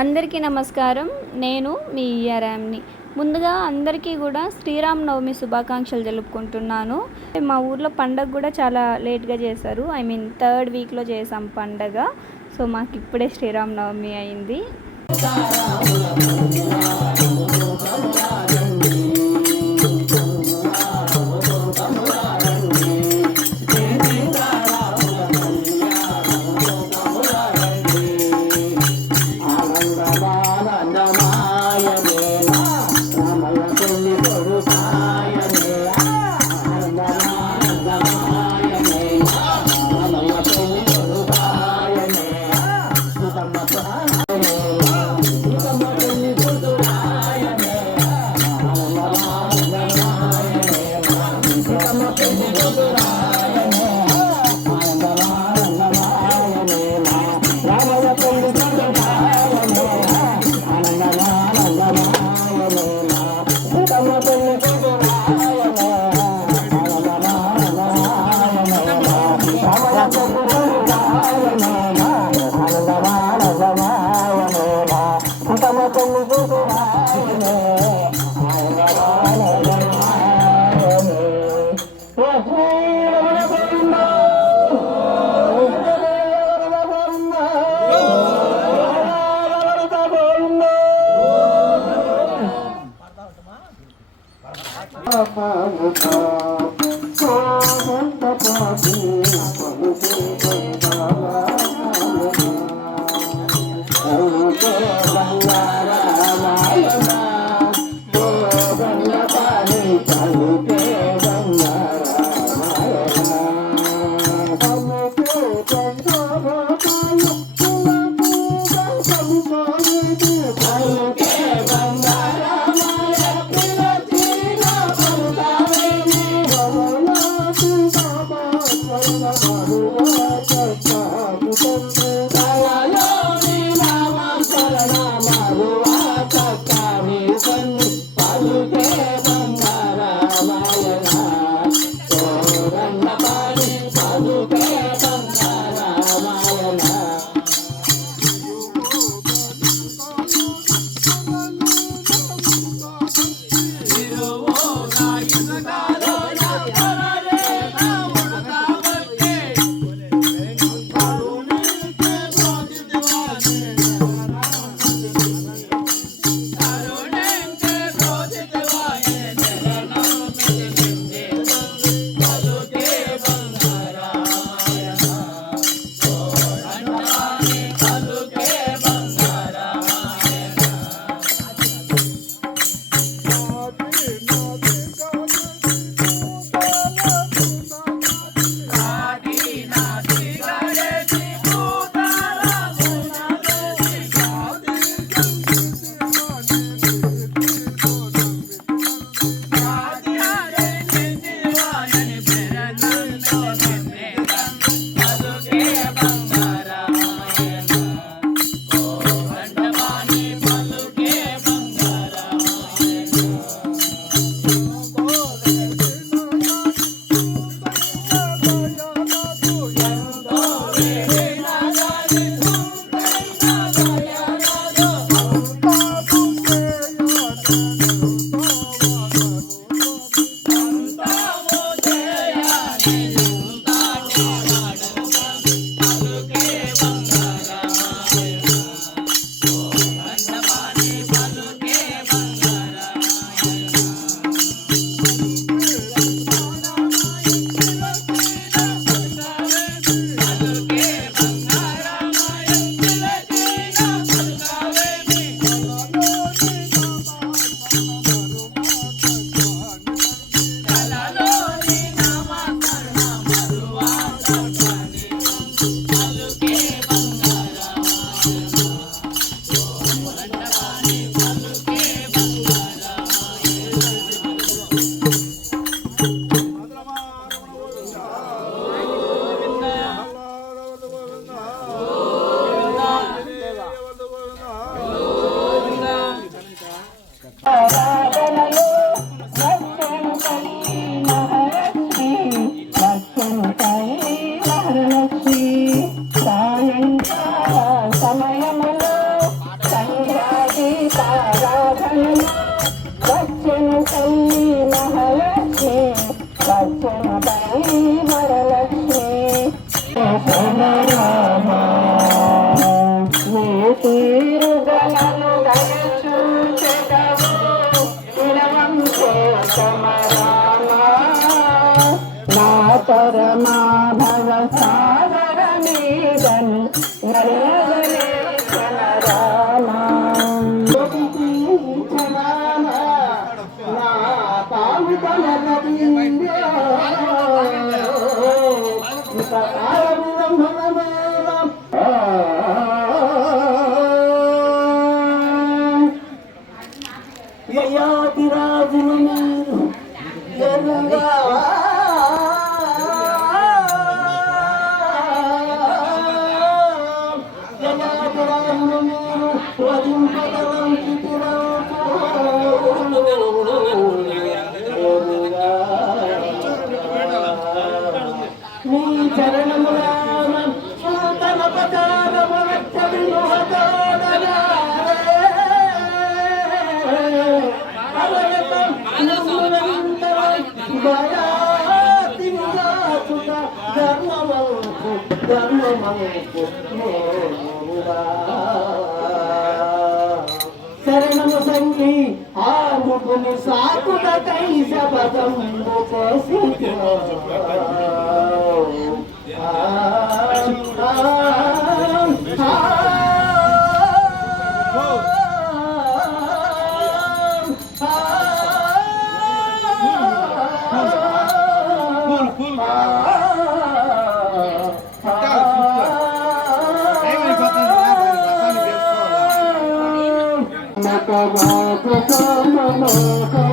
అందరికీ నమస్కారం. నేను మీ ఇయరామ్ని ముందుగా అందరికీ కూడా శ్రీరామ్ నవమి శుభాకాంక్షలు తెలుపుకుంటున్నాను. మా ఊర్లో పండగ కూడా చాలా లేట్గా చేశారు. ఐ మీన్ థర్డ్ వీక్లో చేసాం పండగ. సో మాకు ఇప్పుడే శ్రీరామనవమి అయింది. Tchau. ভব ভরা శరణము సంగి ఆముకుని సాకుట కై శపథంబు చేసి 嗯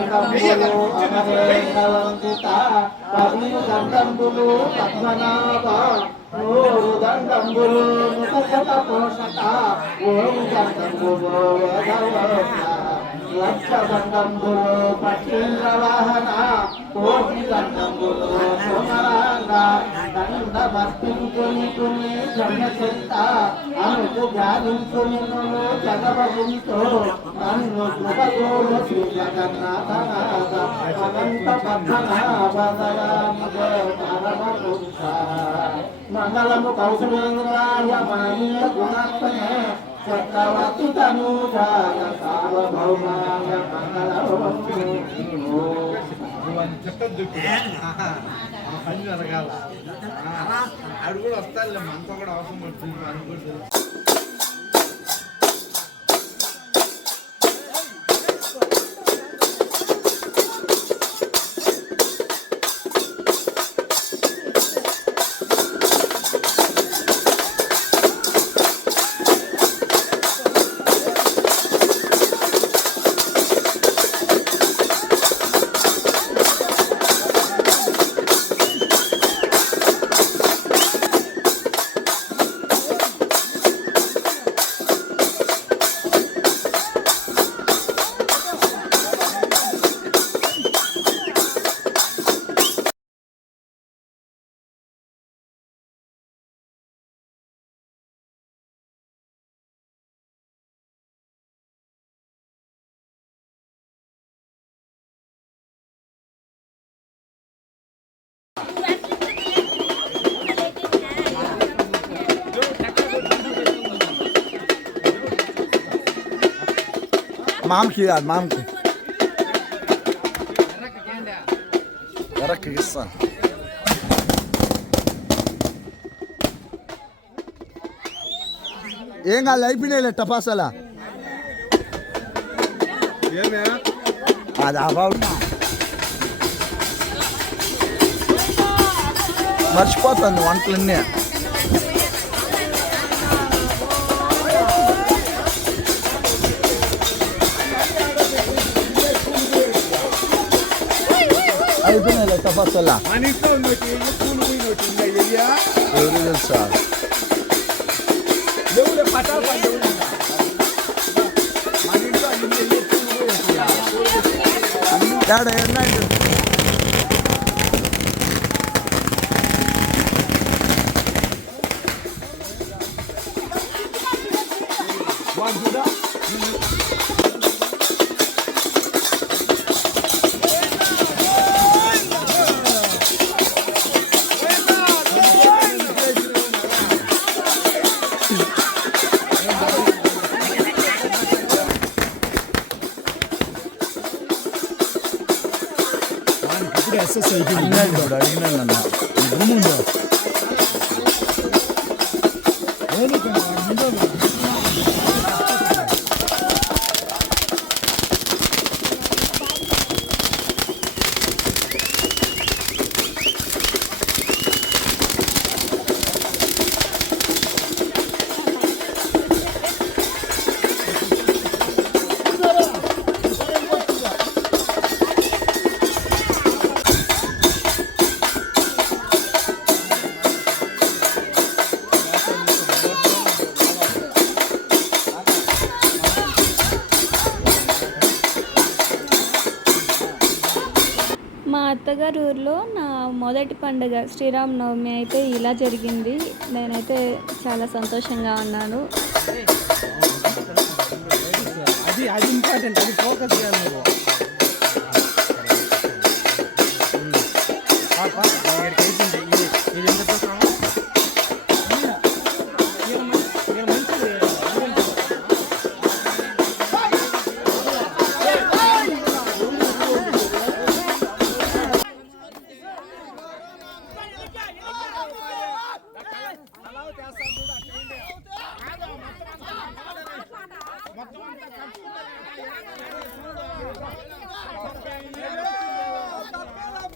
ఐదు అమరేంద్రవంతిత పది దండములు పద్మనాభ నూరు దండంబులు ముఖత పోషక ఓం దండంబులు లక్ష దండంబులు పక్షీంద్ర వాహన కోటి దండంబులు సుమరాంగ దండ భక్తించుని తుని జన చింత అనుకు ధ్యానించుని జగవగుంతో నన్ను కృపగోడు శ్రీ జగన్నాథనాథ అనంత మంగళము కౌశలేంద్రాయ మనీయ గుణాత్మనే చక్రవర్తి తనూజాయ సార్వభౌమాయ మంగళవస్తు పని జరగాల. ఆడు కూడా వస్తాడులే మనతో కూడా అవసరం పడుతుంది మనకు కూడా తెలుసు మామకి అది మామకి వెనక్కి ఇస్తా ఏం కాదు అయిపోయినాయిలే టపాసాలా ఏమే అది అబౌట్ మర్చిపోతాను వంటలన్నీ فصلة يريد السؤال دولة فتاة دولة لا لا لا Vamos, vamos. మా అత్తగారు ఊర్లో నా మొదటి పండుగ శ్రీరామనవమి అయితే ఇలా జరిగింది. నేనైతే చాలా సంతోషంగా ఉన్నాను. అది అది ఇంపార్టెంట్ అది ఫోకస్ చేయాలి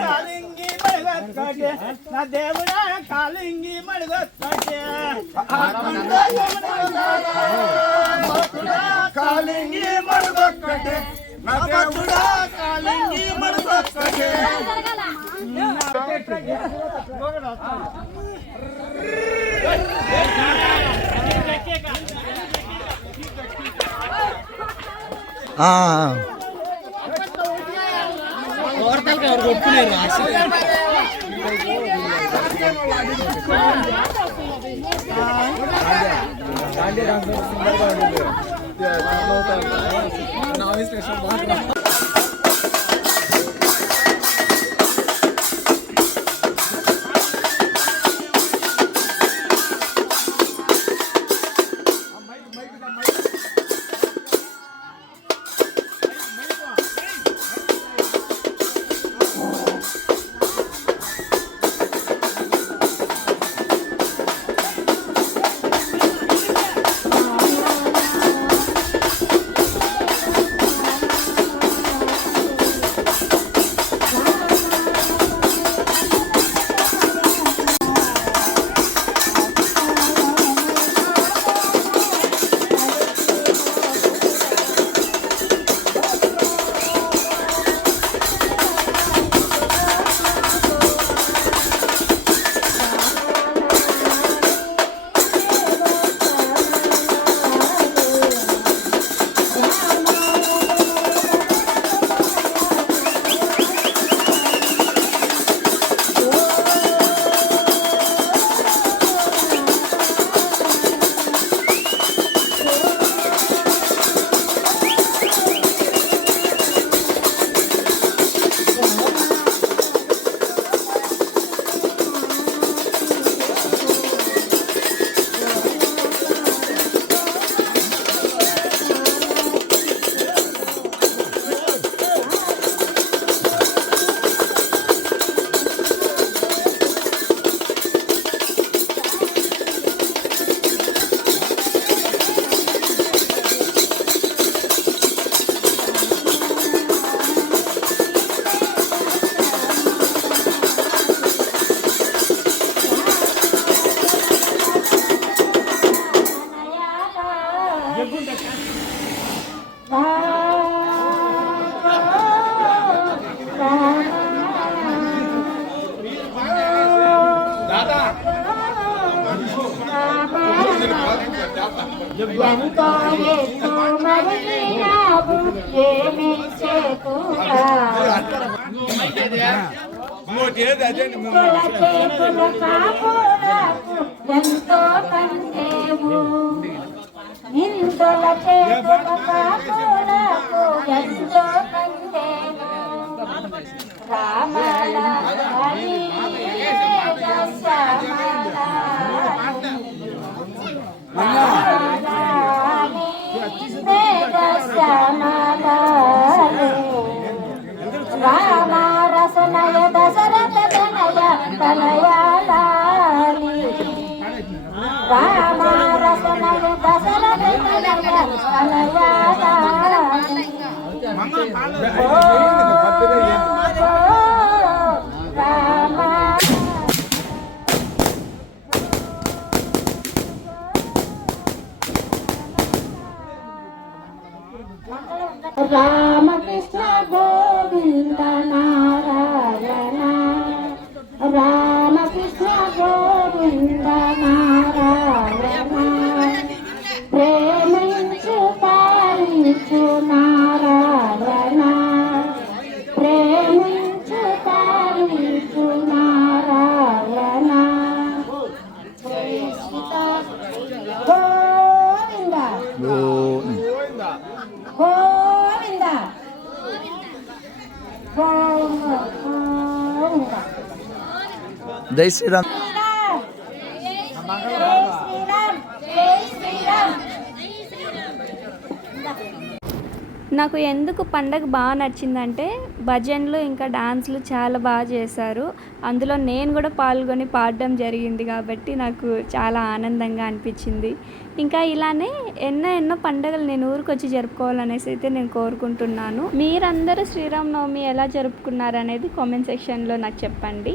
ಕಾಲಿಂಗಿ ಮಡಗತ್ಕಟೆ ನಾ ದೇವರ ಕಾಲಿಂಗಿ ಮಡಗತ್ಕಟೆ ಕಾಲಿಂಗಿ ಮಡಗತ್ಕಟೆ ನಾ ದೇವರ ಕಾಲಿಂಗಿ ಮಡಗತ್ಕಟೆ Ah. మడుగొక్కటే నా దేవుడా కాలింగి మడుగొక్కటే ఎంతో Coloca, coloca, రామకృష్ణ గోవింద జై శ్రీరామ్. నాకు ఎందుకు పండగ బాగా నచ్చిందంటే భజన్లు ఇంకా డాన్స్లు చాలా బాగా చేశారు. అందులో నేను కూడా పాల్గొని పాడడం జరిగింది కాబట్టి నాకు చాలా ఆనందంగా అనిపించింది. ఇంకా ఇలానే ఎన్నో ఎన్నో పండుగలు నేను ఊరికి వచ్చి జరుపుకోవాలనేసి అయితే నేను కోరుకుంటున్నాను. మీరందరూ శ్రీరామనవమి ఎలా జరుపుకున్నారనేది కామెంట్ సెక్షన్లో నాకు చెప్పండి.